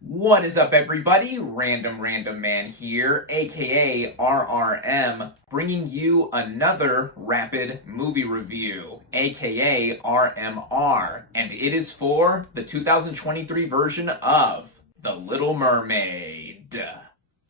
What is up, everybody? Random Random Man here, aka RRM, bringing you another rapid movie review, aka RMR, and it is for the 2023 version of The Little Mermaid.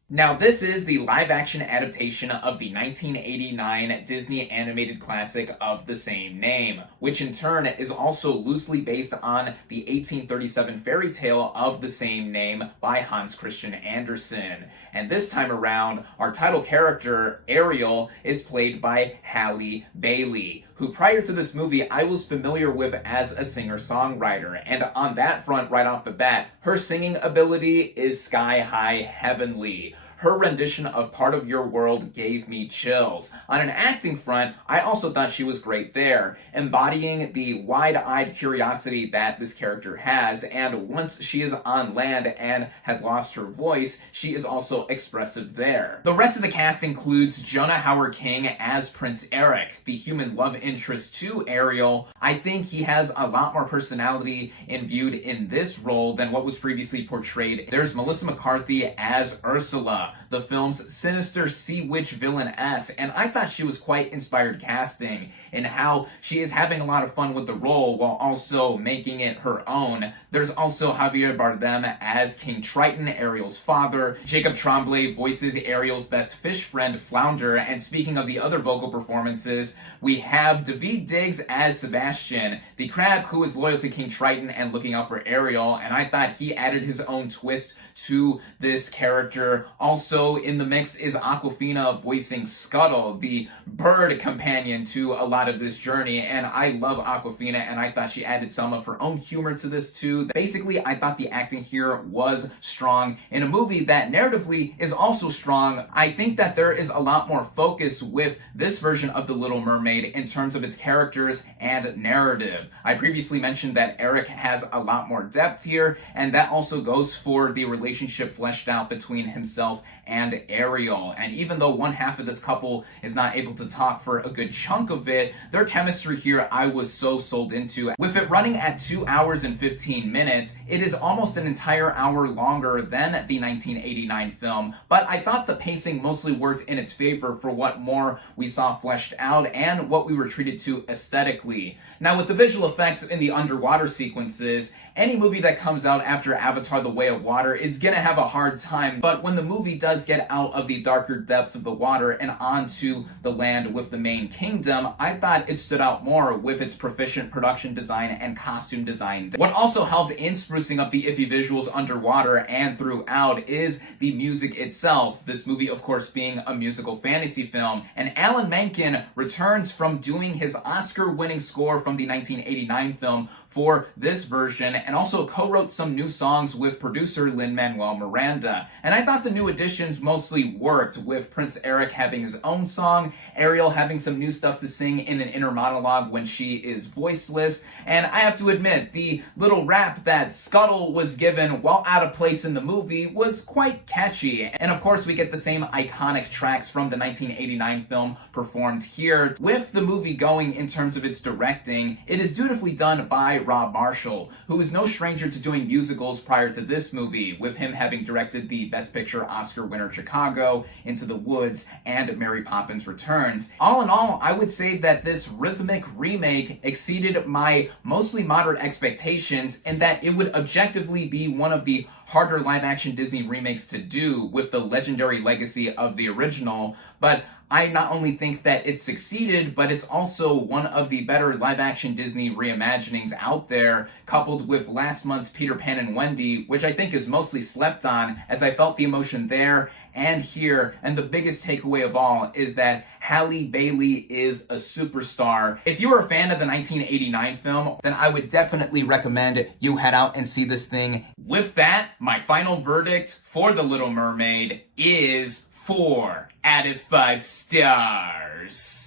Now, this is the live-action adaptation of the 1989 Disney animated classic of the same name, which in turn is also loosely based on the 1837 fairy tale of the same name by Hans Christian Andersen. And this time around, our title character, Ariel, is played by Halle Bailey, who prior to this movie I was familiar with as a singer-songwriter. And on that front, right off the bat, her singing ability is sky-high heavenly. Her rendition of Part of Your World gave me chills. On an acting front, I also thought she was great there, embodying the wide-eyed curiosity that this character has, and once she is on land and has lost her voice, she is also expressive there. The rest of the cast includes Jonah Hauer-King as Prince Eric, the human love interest to Ariel. I think he has a lot more personality imbued in this role than what was previously portrayed. There's Melissa McCarthy as Ursula, the film's sinister sea witch villainess, and I thought she was quite inspired casting in how she is having a lot of fun with the role while also making it her own. There's also Javier Bardem as King Triton, Ariel's father. Jacob Tremblay voices Ariel's best fish friend, Flounder, and speaking of the other vocal performances, we have Daveed Diggs as Sebastian, the crab who is loyal to King Triton and looking out for Ariel, and I thought he added his own twist to this character. Also in the mix is Awkwafina voicing Scuttle, the bird companion to a lot of this journey, and I love Awkwafina, and I thought she added some of her own humor to this too. Basically, I thought the acting here was strong in a movie that narratively is also strong. I think that there is a lot more focus with this version of The Little Mermaid in terms of its characters and narrative. I previously mentioned that Eric has a lot more depth here, and that also goes for the relationship fleshed out between himself and Ariel. And even though one half of this couple is not able to talk for a good chunk of it, their chemistry here I was so sold into. With it running at 2 hours and 15 minutes, it is almost an entire hour longer than the 1989 film, but I thought the pacing mostly worked in its favor for what more we saw fleshed out and what we were treated to aesthetically. Now, with the visual effects in the underwater sequences, any movie that comes out after Avatar: The Way of Water is gonna have a hard time, but when the movie does get out of the darker depths of the water and onto the land with the main kingdom, I thought it stood out more with its proficient production design and costume design. What also helped in sprucing up the iffy visuals underwater and throughout is the music itself. This movie, of course, being a musical fantasy film, and Alan Menken returns from doing his Oscar-winning score from the 1989 film for this version, and also co-wrote some new songs with producer Lin-Manuel Miranda. And I thought the new additions mostly worked, with Prince Eric having his own song, Ariel having some new stuff to sing in an inner monologue when she is voiceless, and I have to admit, the little rap that Scuttle was given while out of place in the movie was quite catchy. And of course we get the same iconic tracks from the 1989 film performed here. With the movie going in terms of its directing, it is dutifully done by Rob Marshall, who is no stranger to doing musicals prior to this movie, with him having directed the Best Picture Oscar winner Chicago, Into the Woods, and Mary Poppins Returns. All in all, I would say that this rhythmic remake exceeded my mostly moderate expectations, and that it would objectively be one of the harder live-action Disney remakes to do with the legendary legacy of the original, but I not only think that it succeeded, but it's also one of the better live-action Disney reimaginings out there, coupled with last month's Peter Pan and Wendy, which I think is mostly slept on, as I felt the emotion there and here, and the biggest takeaway of all is that Halle Bailey is a superstar. If you are a fan of the 1989 film, then I would definitely recommend you head out and see this thing. With that, my final verdict for The Little Mermaid is 4 out of 5 stars.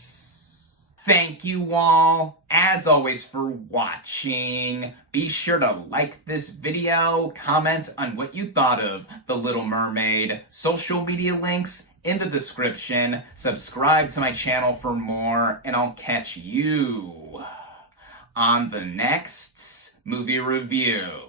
Thank you all, as always, for watching. Be sure to like this video, comment on what you thought of The Little Mermaid. Social media links in the description. Subscribe to my channel for more, and I'll catch you on the next movie review.